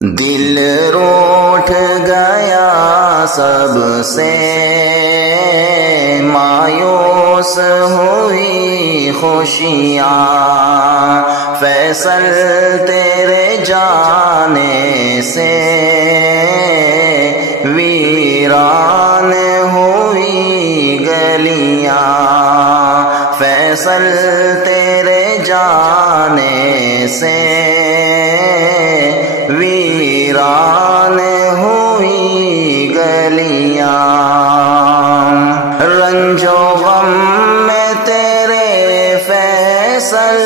دل روٹھ گیا سب سے مایوس ہوئی خوشیاں، فیصل تیرے جانے سے ویران ہوئی گلیاں، فیصل تیرے جانے سے ویران ہوئی گلیاں، رنج و غم میں تیرے فیصل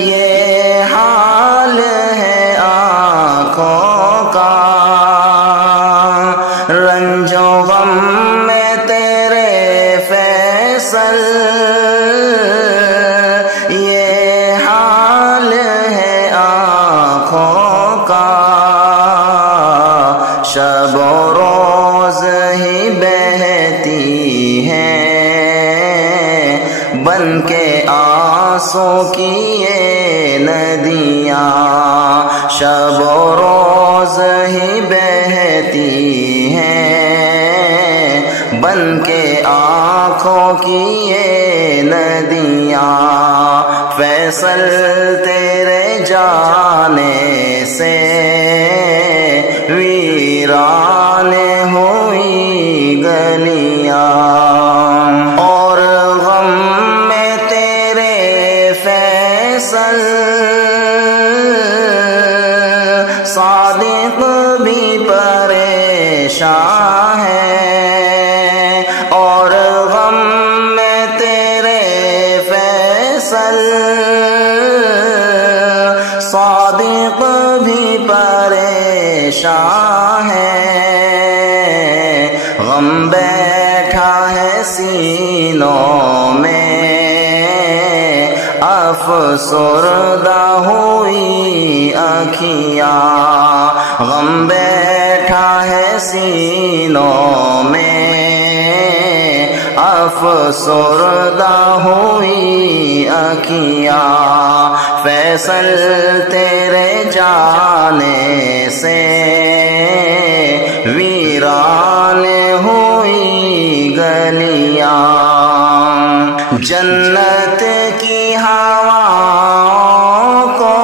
یہ حال ہے آنکھوں کا، رنج و غم میں تیرے فیصل یہ حال ہے آنکھوں کا، شب و روز ہی بہتی ہیں بن کے آنسوں کی یہ ندیاں، شب و روز ہی بہتی ہیں بن کے آنکھوں کی یہ ندیاں، فیصل تیرے جانے سے ویران ہوئی گلیاں، اور غم میں تیرے فیصل صادق بھی پریشان ہے، اور غم میں تیرے فیصل صادق بھی پریشان ہے، غم بیٹھا ہے سینوں میں افسردہ ہوئی آنکھیاں، غم بیٹھا ہے سینوں میں افسردہ ہوئی آنکھیاں، فیصل تیرے جانے سے ویران ہوئی گلیاں، جنت کی ہواؤں کو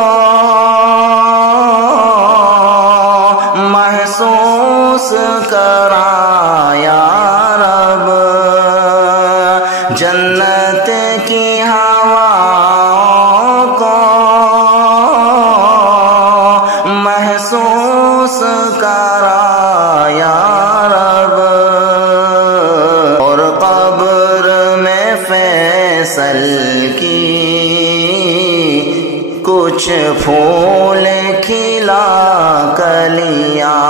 محسوس کرایا رب، جنت کی ہواؤں کو محسوس کرایا رب، اور قبر میں فیصل کی کچھ پھول کھلا کلیاں،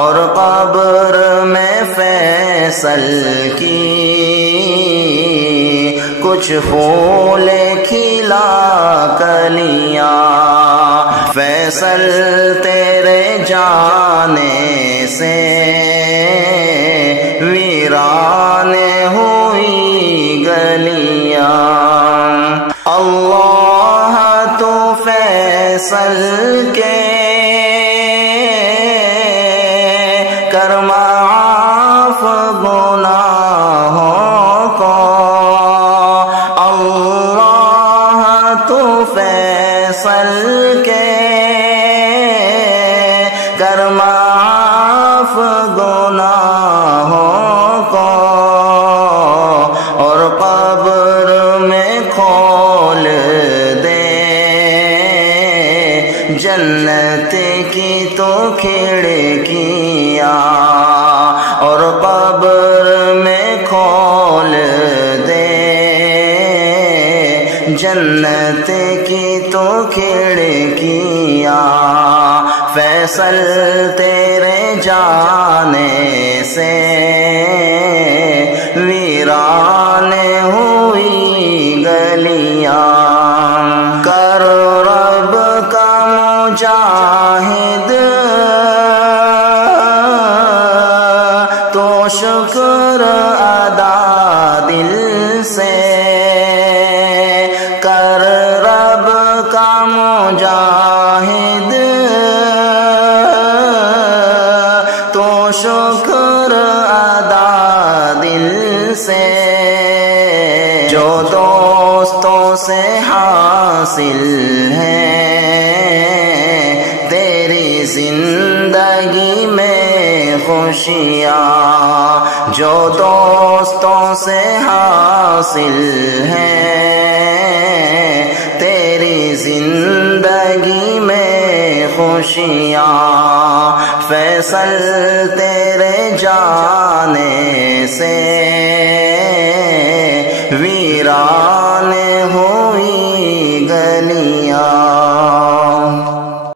اور قبر میں فیصل کی کچھ پھول کھلا کلیاں، فیصل تیرے جانے سے ویران ہوئی گلیاں، اللہ تو فیصل کے کر معاف گناہوں کو، اللہ تو فیصل کے کر معاف گناہوں کو، اور قبر میں کھول دے جنت کی تو کھڑکیاں، اور قبر میں کھول دے جنت کی تو کھڑکیاں، فیصل تیرے جانے سے ویران ہوئی گلیاں، کر رب کا مجاہد تو شکر ادا دل سے، کر رب کا مجاہد تو شکر ادا دل سے، جو دوستوں سے حاصل ہے تیری زندگی میں خوشیاں، جو دوستوں سے حاصل ہے تیری زندگی میں خوشیاں، فیصل تیرے جانے سے ویران ہوئی گلیاں۔